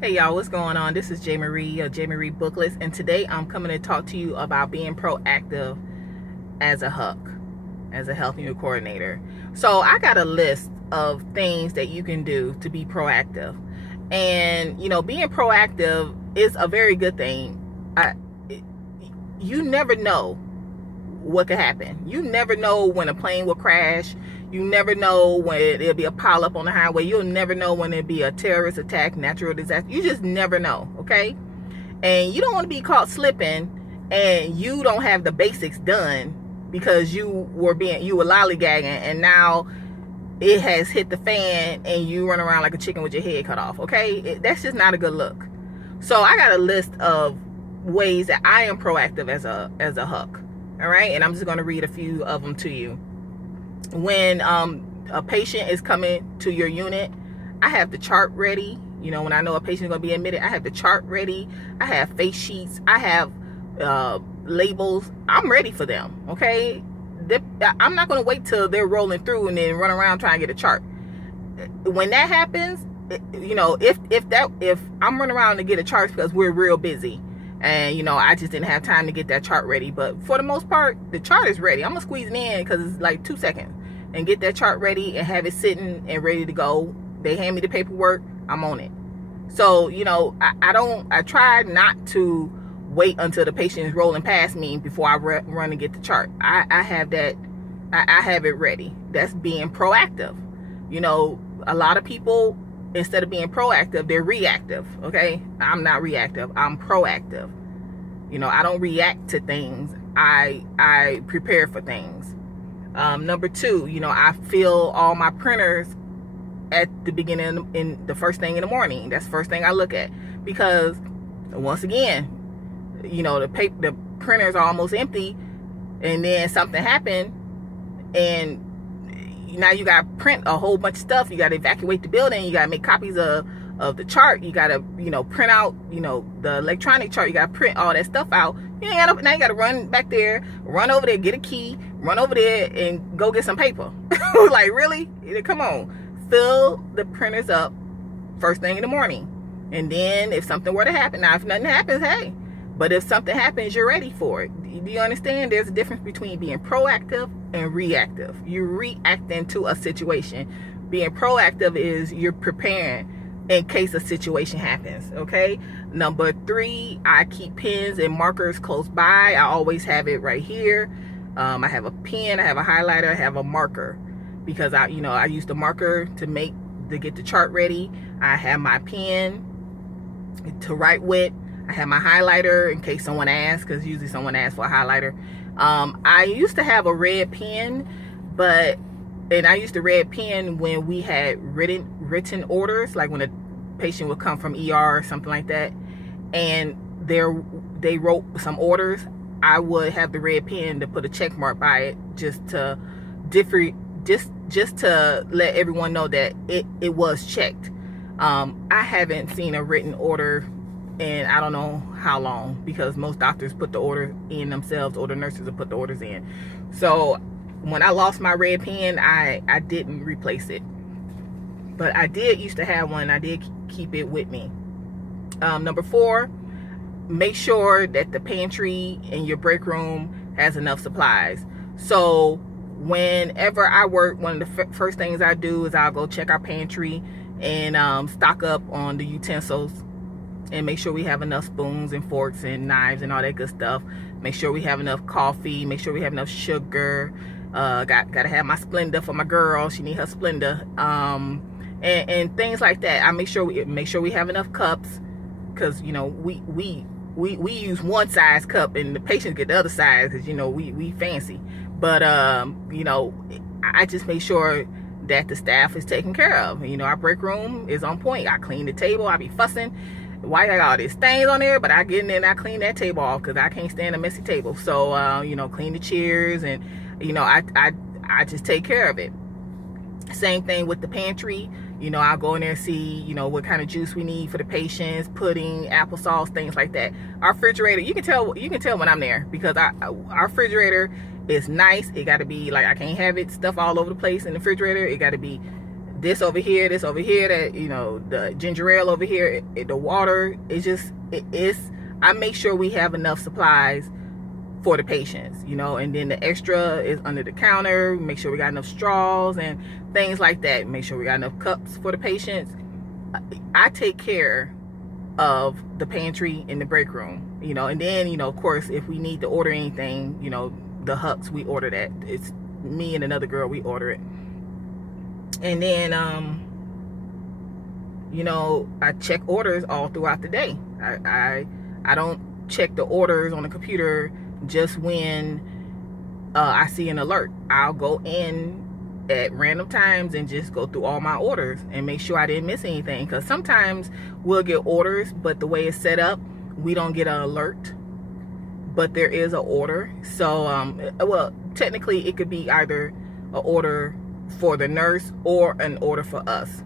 Hey y'all, what's going on? This is J. Marie of J. Marie Booklist, and today I'm coming to talk to you about being proactive as a HUC, as a health unit coordinator. So I got a list of things that you can do to be proactive, and being proactive is a very good thing. You never know what could happen. You never know when a plane will crash. You never know when there'll be a pileup on the highway. You'll never know when there'll be a terrorist attack, natural disaster. You just never know, okay? And you don't want to be caught slipping and you don't have the basics done because you were lollygagging, and now it has hit the fan and you run around like a chicken with your head cut off, okay? That's just not a good look. So I got a list of ways that I am proactive as a HUC, all right? And I'm just going to read a few of them to you. When a patient is coming to your unit, I have the chart ready. When I know a patient is going to be admitted, I have the chart ready. I have face sheets. I have labels. I'm ready for them, okay? I'm not going to wait till they're rolling through and then run around trying to get a chart. When that happens, if I'm running around to get a chart because we're real busy, and I just didn't have time to get that chart ready, but for the most part the chart is ready. I'm gonna squeeze it in because it's like 2 seconds and get that chart ready and have it sitting and ready to go. They hand me the paperwork, I'm on it. So I try not to wait until the patient is rolling past me before I run and get the chart. I have that. I have it ready. That's being proactive. A lot of people, instead of being proactive, they're reactive, okay? I'm not reactive, I'm proactive. I don't react to things, I prepare for things. Number two, I fill all my printers at the beginning, in the first thing in the morning. That's the first thing I look at, because once again, the printers are almost empty, and then something happened, and now you got to print a whole bunch of stuff. You got to evacuate the building. You got to make copies of the chart. You got to, print out, the electronic chart. You got to print all that stuff out. Now you got to run back there, run over there, get a key, run over there and go get some paper. Like, really? Come on. Fill the printers up first thing in the morning. And then if something were to happen, now if nothing happens, hey. But if something happens, you're ready for it. Do you understand? There's a difference between being proactive and reactive. You're reacting to a situation. Being proactive is you're preparing in case a situation happens, okay? Number three, I keep pens and markers close by. I always have it right here. I have a pen, I have a highlighter, I have a marker, because I use the marker to get the chart ready. I have my pen to write with. I have my highlighter in case someone asks, because usually someone asks for a highlighter. I used to have a red pen, and I used the red pen when we had written orders, like when a patient would come from ER or something like that, and they wrote some orders. I would have the red pen to put a check mark by it, just to let everyone know that it was checked. I haven't seen a written order and I don't know how long, because most doctors put the order in themselves, or the nurses will put the orders in. So when I lost my red pen, I didn't replace it, but I did used to have one. I did keep it with me. Number four, make sure that the pantry in your break room has enough supplies. So whenever I work, one of the first things I do is I'll go check our pantry and stock up on the utensils, and make sure we have enough spoons and forks and knives and all that good stuff. Make sure we have enough coffee. Make sure we have enough sugar. Gotta have my Splenda for my girl. She need her Splenda. And things like that. I make sure we have enough cups, because we use one size cup and the patients get the other size, because we fancy. But I just make sure that the staff is taken care of. Our break room is on point. I clean the table. I be fussing. Why I got all these stains on there, but I get in there and I clean that table off, because I can't stand a messy table. So clean the chairs, and I just take care of it. Same thing with the pantry. I'll go in there and see what kind of juice we need for the patients, pudding, applesauce, things like that. Our refrigerator, you can tell when I'm there, because our refrigerator is nice. It got to be like, I can't have it stuff all over the place in the refrigerator. It got to be this over here, that, you know, the ginger ale over here, the water, I make sure we have enough supplies for the patients, you know, and then the extra is under the counter. Make sure we got enough straws and things like that. Make sure we got enough cups for the patients. I take care of the pantry in the break room, you know, and then, you know, of course, if we need to order anything, you know, the Hucks, we order that. It's me and another girl, we order it. And then, you know, I check orders all throughout the day. I don't check the orders on the computer just when I see an alert. I'll go in at random times and just go through all my orders and make sure I didn't miss anything, because sometimes we'll get orders, but the way it's set up, we don't get an alert, but there is an order. So well, technically it could be either an order for the nurse or an order for us.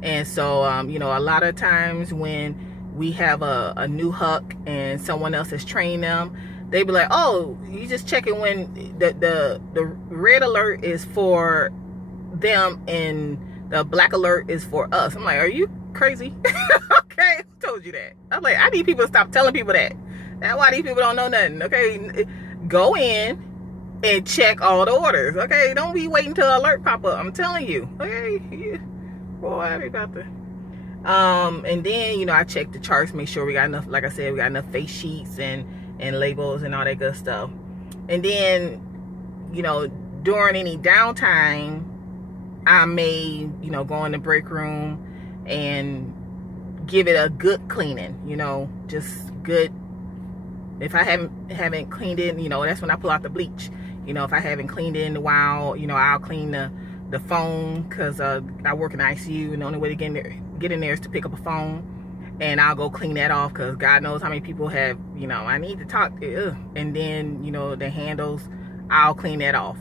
And so you know, a lot of times when we have a new Huck and someone else has trained them, they be like, oh, you just checking when the red alert is for them and the black alert is for us. I'm like, are you crazy? Okay, who told you that? I'm like, I need people to stop telling people that. That's why these people don't know nothing. Okay, go in and check all the orders. Okay, don't be waiting till alert pop up. I'm telling you. Okay, boy, I be about to. And then, you know, I check the charts, make sure we got enough, like I said, we got enough face sheets and labels and all that good stuff. And then, you know, during any downtime, I may, you know, go in the break room and give it a good cleaning, you know, just good. If I haven't cleaned it, you know, that's when I pull out the bleach. You know, if I haven't cleaned it in a while, you know, I'll clean the phone, because I work in ICU, and the only way to get in there is to pick up a phone. And I'll go clean that off, because God knows how many people have, you know, I need to talk to, and then, you know, the handles, I'll clean that off,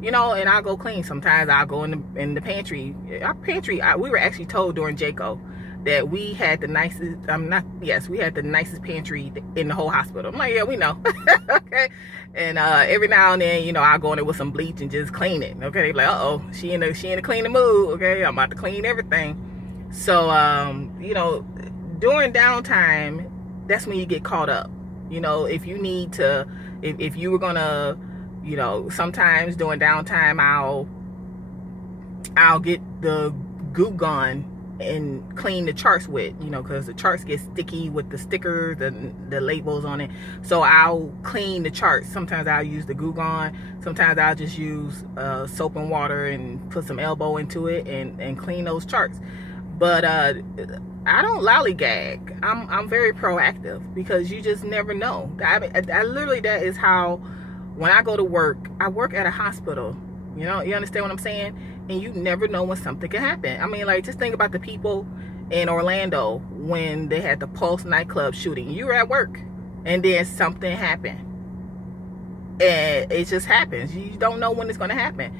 you know, and I'll go clean. Sometimes I'll go in the pantry. Our pantry, we were actually told during JACO that we had the nicest, we had the nicest pantry in the whole hospital. I'm like, yeah, we know. Okay. And every now and then, you know, I'll go in there with some bleach and just clean it. Okay. They be like, uh-oh, she in a cleaning mood. Okay, I'm about to clean everything. So you know, during downtime, that's when you get caught up. You know, if you need to, if you were gonna, you know, sometimes during downtime, I'll get the Goo Gone and clean the charts with, you know, because the charts get sticky with the stickers and the labels on it. So I'll clean the charts. Sometimes I'll use the Goo Gone. Sometimes I'll just use soap and water and put some elbow into it and clean those charts. But I don't lollygag. I'm very proactive, because you just never know. I literally, that is how, when I go to work, I work at a hospital. You know, you understand what I'm saying? And you never know when something can happen. I mean, like, just think about the people in Orlando when they had the Pulse nightclub shooting. You were at work, and then something happened. And it just happens. You don't know when it's going to happen.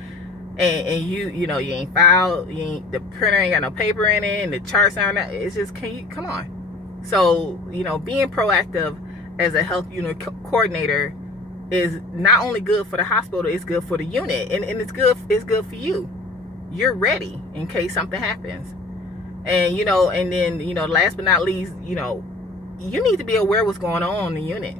And you know, you ain't filed, the printer ain't got no paper in it, and the charts aren't, it's just, come on. So, you know, being proactive as a health unit coordinator is not only good for the hospital, it's good for the unit, and it's good for you. You're ready in case something happens. And, you know, and then, you know, last but not least, you know, you need to be aware of what's going on in the unit.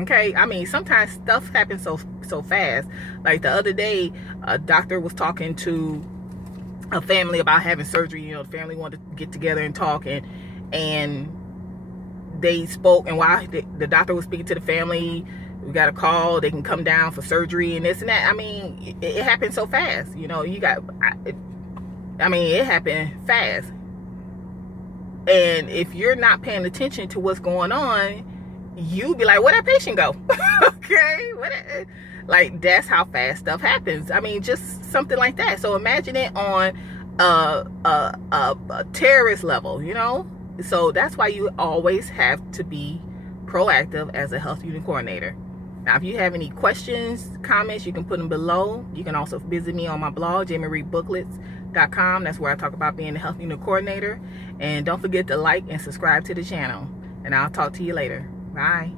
Okay, I mean, sometimes stuff happens so fast. Like the other day, a doctor was talking to a family about having surgery. You know, the family wanted to get together and talk, and they spoke. And while the doctor was speaking to the family, we got a call. They can come down for surgery and this and that. I mean, it happened so fast. You know, I mean, it happened fast. And if you're not paying attention to what's going on, you be like, where'd that patient go? Okay, like, that's how fast stuff happens. I mean, just something like that. So imagine it on a terrorist level, you know. So that's why you always have to be proactive as a health unit coordinator. Now, if you have any questions, comments, you can put them below. You can also visit me on my blog, JamieReedBooklets.com. That's where I talk about being a health unit coordinator. And don't forget to like and subscribe to the channel. And I'll talk to you later. Bye.